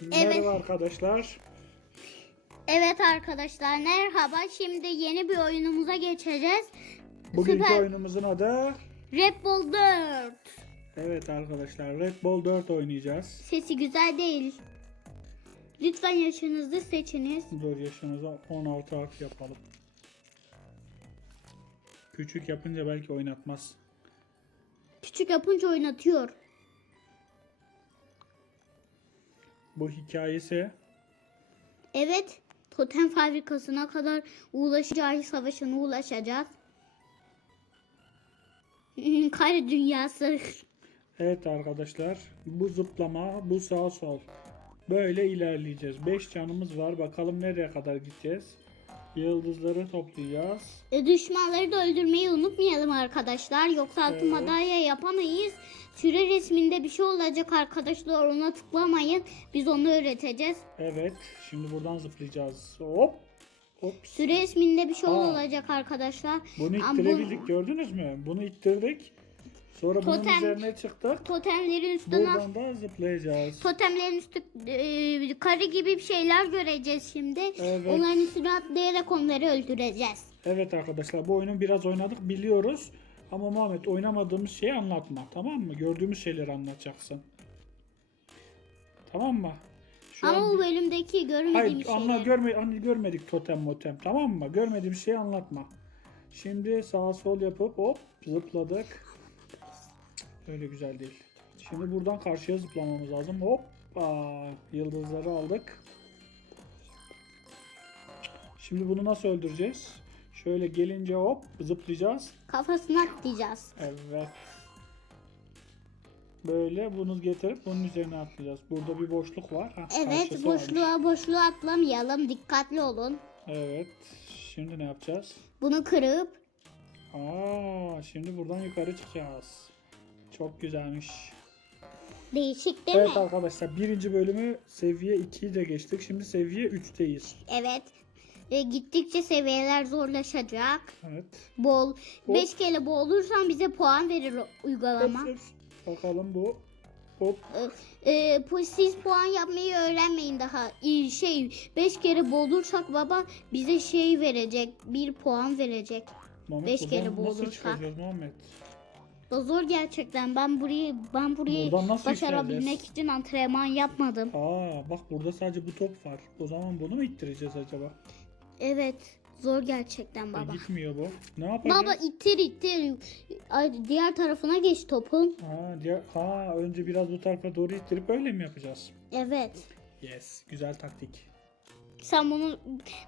Merhaba arkadaşlar. Evet arkadaşlar merhaba. Şimdi yeni bir oyunumuza geçeceğiz. Bugünkü Süper. oyunumuzun adı Red Bull 4. Evet arkadaşlar Red Bull 4 oynayacağız. Sesi güzel değil. Lütfen yaşınızı seçiniz. Dur yaşımıza 16 harf yapalım. Küçük yapınca belki oynatmaz. Küçük yapınca oynatıyor. Bu hikayesi Evet. Totem fabrikasına kadar ulaşacağız savaşına ulaşacağız. Kare dünyası. Evet arkadaşlar bu zıplama bu sağ sol. Böyle ilerleyeceğiz. 5 canımız var. Bakalım nereye kadar gideceğiz. Yıldızları toplayacağız. E, Düşmanları da öldürmeyi unutmayalım arkadaşlar. Yoksa altın Evet. madalya yapamayız. Süre resminde bir şey olacak arkadaşlar. Ona tıklamayın. Biz onu öğreteceğiz. Evet. Şimdi buradan zıplayacağız. Hop. Hop. Süre resminde bir şey Aa. olacak arkadaşlar. Bunu Ama bu- ittirebildik gördünüz mü? Bunu ittirdik. Sonra bunun Totem- üzerine çıktık. Totemlerin üstüne Buradan da zıplayacağız. totemlerin üstü e, kare gibi bir şeyler göreceğiz şimdi. Evet. Onların üstüne atlayarak onları öldüreceğiz. Evet arkadaşlar bu oyunu biraz oynadık biliyoruz. Ama Muhammed oynamadığımız şeyi anlatma tamam mı? Gördüğümüz şeyleri anlatacaksın. Tamam mı? Şu Ama an- bu bölümdeki görmediğim Hayır şeyler. anla, görme, anla, görmedik totem motem tamam mı? Görmediğim şeyi anlatma. Şimdi sağ sol yapıp hop zıpladık. Öyle güzel değil. Şimdi buradan karşıya zıplamamız lazım. Hop. Aa, yıldızları aldık. Şimdi bunu nasıl öldüreceğiz? Şöyle gelince hop zıplayacağız. Kafasına atlayacağız. Evet. Böyle bunu getirip bunun üzerine atlayacağız. Burada bir boşluk var. Hah, Evet karşısı varmış. boşluğa boşluğa atlamayalım. Dikkatli olun. Evet. Şimdi ne yapacağız? Bunu kırıp Aa, şimdi buradan yukarı çıkacağız. Çok güzelmiş. değişik değil Evet mi? arkadaşlar birinci bölümü seviye 2'yi de geçtik. Şimdi seviye 3'teyiz. Evet. E, gittikçe seviyeler zorlaşacak. Evet. Bol. Hop. 5 kere boğulursan bize puan verir uygulama. Öf, öf. Bakalım bu. Hop. E, e, pu- siz puan yapmayı öğrenmeyin daha. E, şey 5 kere boğulursak baba bize şey verecek. Bir puan verecek. Muhammed Beş buradan kere Nasıl boğulursak. çıkacağız Muhammed? Da zor gerçekten. Ben burayı ben burayı Buradan nasıl başarabilmek yükseleceğiz? için antrenman yapmadım. Aa bak burada sadece bu top var. O zaman bunu mu ittireceğiz acaba? Evet. Zor gerçekten E, baba. gitmiyor bu. Ne yapacağız? Baba ittir ittir. Ay, Diğer tarafına geç topun. Ha, diğer, ha, önce biraz bu tarafa doğru ittirip öyle mi yapacağız? Evet. Yes. Güzel taktik. Sen bunu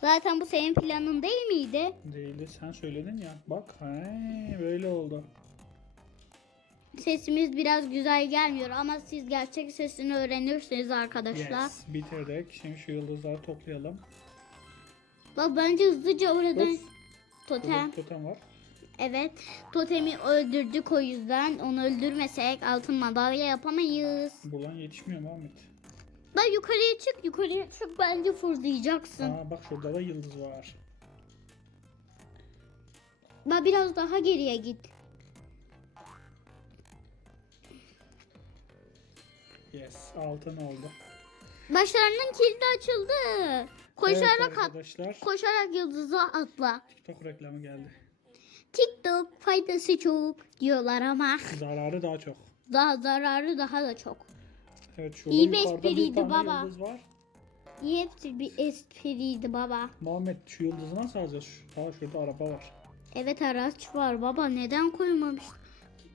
zaten bu senin planın değil miydi? Değildi. Sen söyledin ya. Bak. He, böyle oldu. Sesimiz biraz güzel gelmiyor ama siz gerçek sesini öğrenirsiniz arkadaşlar. Yes. Bitirdik. Şimdi şu yıldızları toplayalım. Bak bence hızlıca oradan totem. totem var. Evet. Totemi öldürdük o yüzden. Onu öldürmesek altın madalya yapamayız. Buradan yetişmiyor Muhammed. Bak yukarıya çık. Yukarıya çık. Bence fırlayacaksın. Aa, bak şurada da yıldız var. Bak biraz daha geriye git. Yes. Altın oldu. Başlarının kilidi açıldı. Koşarak evet at. arkadaşlar. Koşarak yıldızı atla. TikTok reklamı geldi. TikTok faydası çok diyorlar ama Zararı daha çok. daha zararı daha da çok. Evet şurada İyi bir espriydi baba. var. İyi hepsi bir espriydi baba. Muhammed şu yıldızı nasıl alacağız? Aa şurada araba var. Evet araç var baba neden koymamış?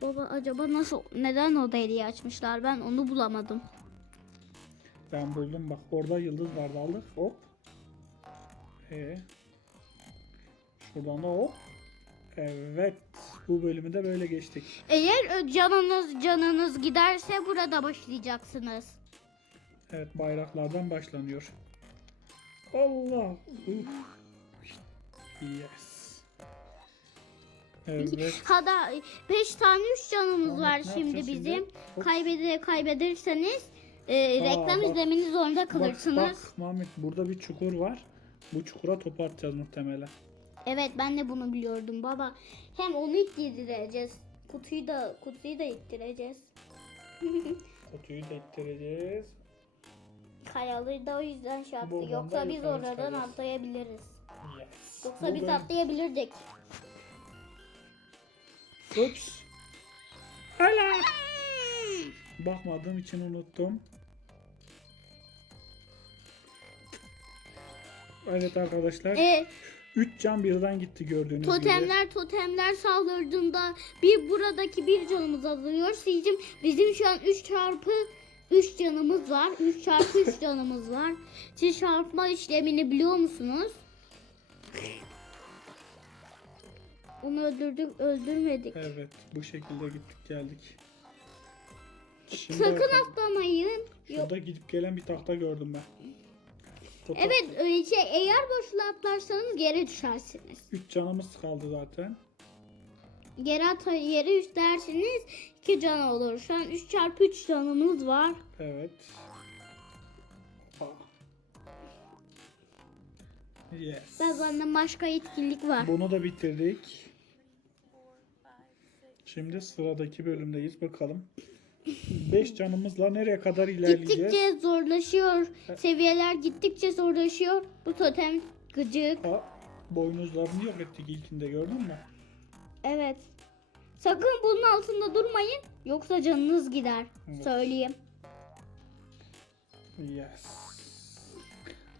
Baba acaba nasıl neden o deliği açmışlar ben onu bulamadım. Ben buldum bak orada yıldız vardı aldık hop. Ee, şuradan da hop. Evet bu bölümü de böyle geçtik. Eğer canınız canınız giderse burada başlayacaksınız. Evet bayraklardan başlanıyor. Allah. Uf. Yes. Evet. Hada 5 tane 3 canımız Ahmet, var şimdi bizim. şimdi? Kaybede kaybederseniz e, reklam bak. izlemeniz zorunda Bak, kalırsınız. bak Muhammed burada bir çukur var. Bu çukura topu atacağız muhtemelen. Evet ben de bunu biliyordum baba. Hem onu ittireceğiz. Kutuyu da kutuyu da ittireceğiz. Kutuyu da ittireceğiz. kayalıydı o yüzden şey yaptı. Buradan da Yoksa biz oradan çıkacağız. atlayabiliriz. Yes. Yoksa Bu biz atlayabilirdik. Ups. Hala. Bakmadığım için unuttum. Evet arkadaşlar. E, 3 can birden gitti gördüğünüz gibi. totemler totemler saldırdığında bir buradaki bir canımız azalıyor. Sizin bizim şu an 3 çarpı 3 canımız var. 3 çarpı 3 canımız var. Siz çarpma işlemini biliyor musunuz? Onu öldürdük, öldürmedik. Evet bu şekilde gittik geldik. Şimdi Sakın atlamayın. Şurada gidip gelen bir tahta gördüm ben. Tahta- Evet öyle şey eğer boşluğa atlarsanız geri düşersiniz. Üç canımız kaldı zaten. Geri at yere 3 dersiniz 2 can olur. Şu an 3 çarpı 3 canımız var. Evet. Yes. Birazdan başka etkinlik var. Bunu da bitirdik. Şimdi sıradaki bölümdeyiz bakalım. 5 canımızla nereye kadar ilerleyeceğiz? Gittikçe zorlaşıyor. Seviyeler gittikçe zorlaşıyor. Bu totem gıcık. Aa, boynuzlarını yok ettik ilkinde gördün mü? Evet. Sakın bunun altında durmayın. Yoksa canınız gider. Evet. Söyleyeyim. Yes.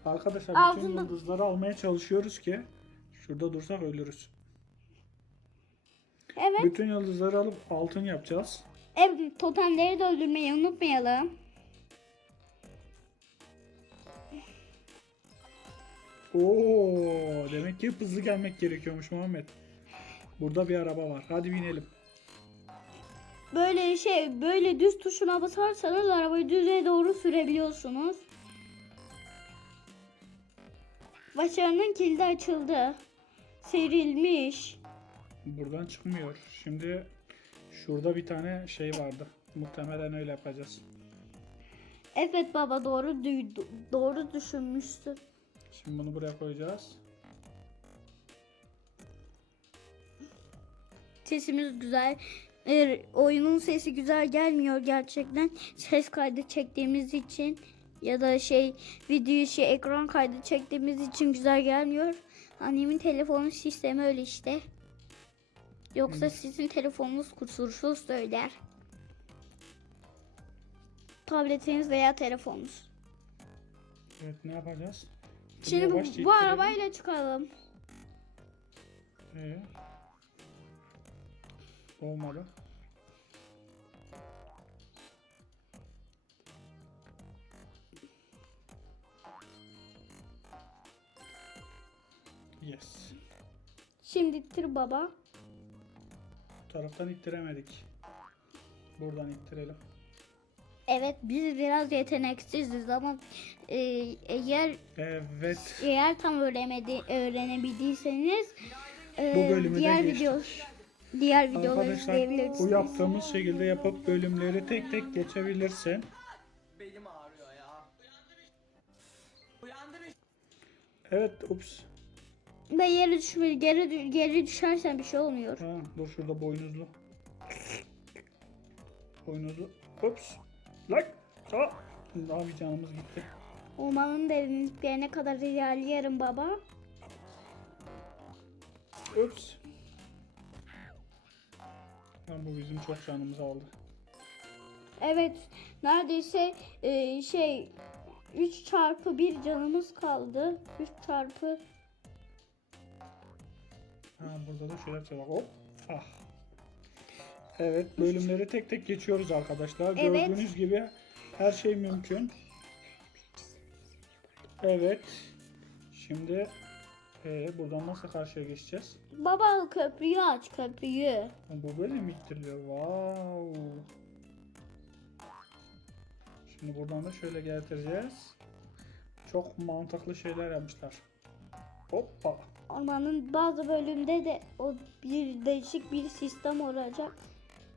Arkadaşlar bütün Altında- yıldızları almaya çalışıyoruz ki şurada dursak ölürüz. Evet. Bütün yıldızları alıp altın yapacağız. Evet totemleri de öldürmeyi unutmayalım. Oo, demek ki hızlı gelmek gerekiyormuş Muhammed. Burada bir araba var. Hadi binelim. Böyle şey böyle düz tuşuna basarsanız arabayı düzeye doğru sürebiliyorsunuz. Başarının kilidi açıldı. Serilmiş. Buradan çıkmıyor. Şimdi şurada bir tane şey vardı. Muhtemelen öyle yapacağız. Evet baba doğru duydu- doğru düşünmüşsün. Şimdi bunu buraya koyacağız. Sesimiz güzel. Eğer oyunun sesi güzel gelmiyor gerçekten. Ses kaydı çektiğimiz için ya da şey video şey ekran kaydı çektiğimiz için güzel gelmiyor. Annemin telefonu sistemi öyle işte. Yoksa Hı. sizin telefonunuz kusursuz söyler. Tabletiniz veya telefonunuz. Evet ne yapacağız? Şimdi bu, bu arabayla çıkalım. Ee? Olmadı. Yes. Şimdi ittir baba. Bu taraftan ittiremedik. Buradan ittirelim. Evet biz biraz yeteneksiziz ama e, eğer Evet. Eğer tam öğrenemedi, öğrenebildiyseniz e, Bu bölümü diğer video diğer videoları Arkadaşlar izleyebilirsiniz. bu yaptığımız şekilde yapıp bölümleri tek tek geçebilirsin. Belim ağrıyor ya. Evet ups. Ve yere düşme, geri, geri düşersen bir şey olmuyor. Ha, dur şurada boynuzlu. Boynuzlu. Ups. Lan. Aa. Bir canımız gitti. Ormanın derinliklerine kadar ilerleyelim baba. Ups. Ha, bu bizim çok canımızı aldı. Evet neredeyse e, şey 3 çarpı 1 canımız kaldı. 3 çarpı Ha, burada da şöyle bir şey var. Hop. Ah. Evet bölümleri tek tek geçiyoruz arkadaşlar. Evet. Gördüğünüz gibi her şey mümkün. Evet. Şimdi e, buradan nasıl karşıya geçeceğiz? baba köprüyü aç köprüyü. Bu böyle mi ittiriliyor? Wow. Şimdi buradan da şöyle getireceğiz. Çok mantıklı şeyler yapmışlar. Hoppa. Ormanın bazı bölümde de o bir değişik bir sistem olacak.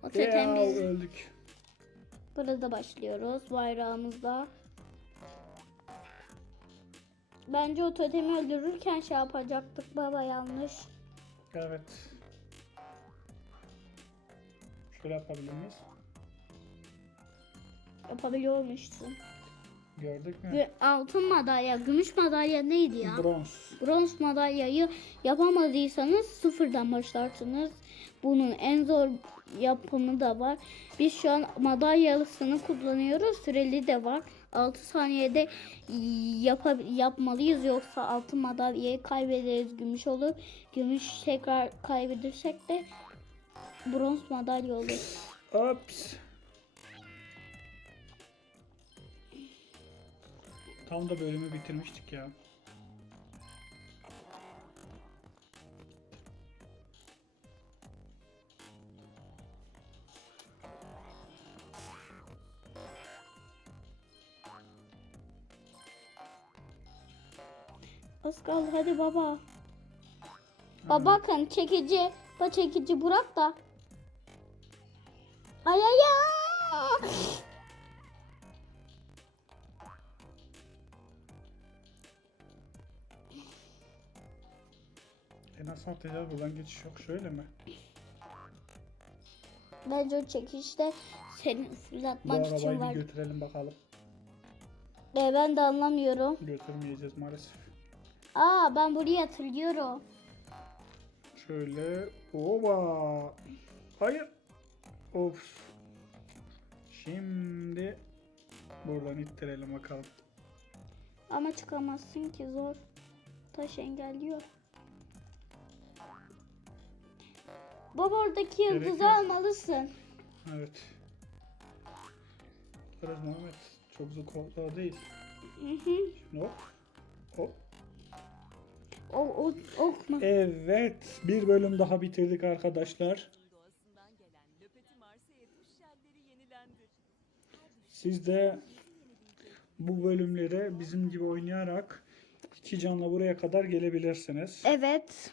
O Ya, totem biz öldük. Burada başlıyoruz bayrağımızla. Bence o totemi öldürürken şey yapacaktık baba yanlış. Evet. Şöyle yapabilir miyiz? Yapabiliyormuşsun. Gördük mü? Gü- Altın madalya, gümüş madalya neydi ya? Bronz. Bronz madalyayı yapamadıysanız sıfırdan başlarsınız. Bunun en zor yapımı da var. Biz şu an madalyalısını kullanıyoruz. Süreli de var. 6 saniyede yapa, yapmalıyız yoksa altın madalyayı kaybederiz. Gümüş olur. Gümüş tekrar kaybedersek de bronz madalya olur. Ops. Tam da bölümü bitirmiştik ya. Az kaldı hadi baba. Baba bakın çekici. Ba çekici bırak da. Ay ay ay. Nasıl atacağız buradan geçiş yok şöyle mi? Bence o çekişte seni Bu fırlatmak için arabayı var. bir götürelim bakalım. Ee, ben de anlamıyorum. Götürmeyeceğiz maalesef. Aa ben burayı hatırlıyorum. Şöyle. Oba. Hayır. Of. Şimdi buradan ittirelim bakalım. Ama çıkamazsın ki zor. Taş engelliyor. Baba oradaki Gerek yıldızı yok. almalısın. Evet. Biraz Muhammed. Çok zor değil. Hı hı. Şimdi hop. Hop. O, o, ok mu? Evet. Bir bölüm daha bitirdik arkadaşlar. Siz de bu bölümlere bizim gibi oynayarak iki canla buraya kadar gelebilirsiniz. Evet.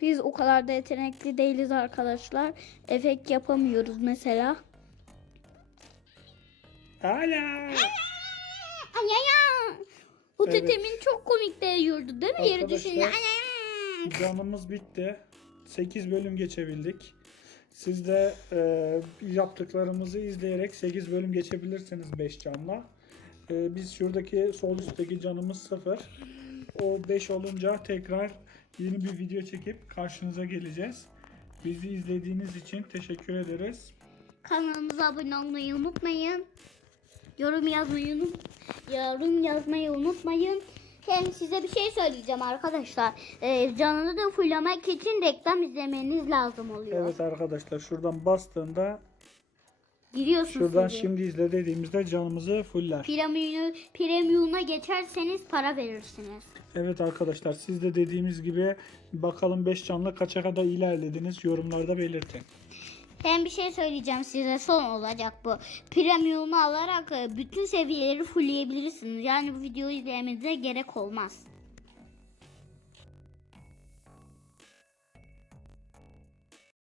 Biz o kadar da yetenekli değiliz arkadaşlar. Efekt yapamıyoruz mesela. Hala. Ay ay ay. O Evet. tetemin çok komik değiyordu değil mi? Yere Arkadaşlar, düşünce. Ay ay ay. Canımız bitti. 8 bölüm geçebildik. Siz de e, yaptıklarımızı izleyerek 8 bölüm geçebilirsiniz 5 canla. E, biz şuradaki sol üstteki canımız 0. O 5 olunca tekrar yeni bir video çekip karşınıza geleceğiz. Bizi izlediğiniz için teşekkür ederiz. Kanalımıza abone olmayı unutmayın. Yorum yazmayı unut yorum yazmayı unutmayın. Hem size bir şey söyleyeceğim arkadaşlar. Ee, canını da fullamak için reklam izlemeniz lazım oluyor. Evet arkadaşlar şuradan bastığında Giriyorsunuz şuradan sizi. şimdi izle dediğimizde canımızı fuller. Premium, premium'a geçerseniz para verirsiniz. Evet arkadaşlar siz de dediğimiz gibi bakalım 5 canla kaça kadar ilerlediniz yorumlarda belirtin. Hem bir şey söyleyeceğim size son olacak bu. Premium'u alarak e, bütün seviyeleri fullleyebilirsiniz. Yani bu videoyu izlemenize gerek olmaz.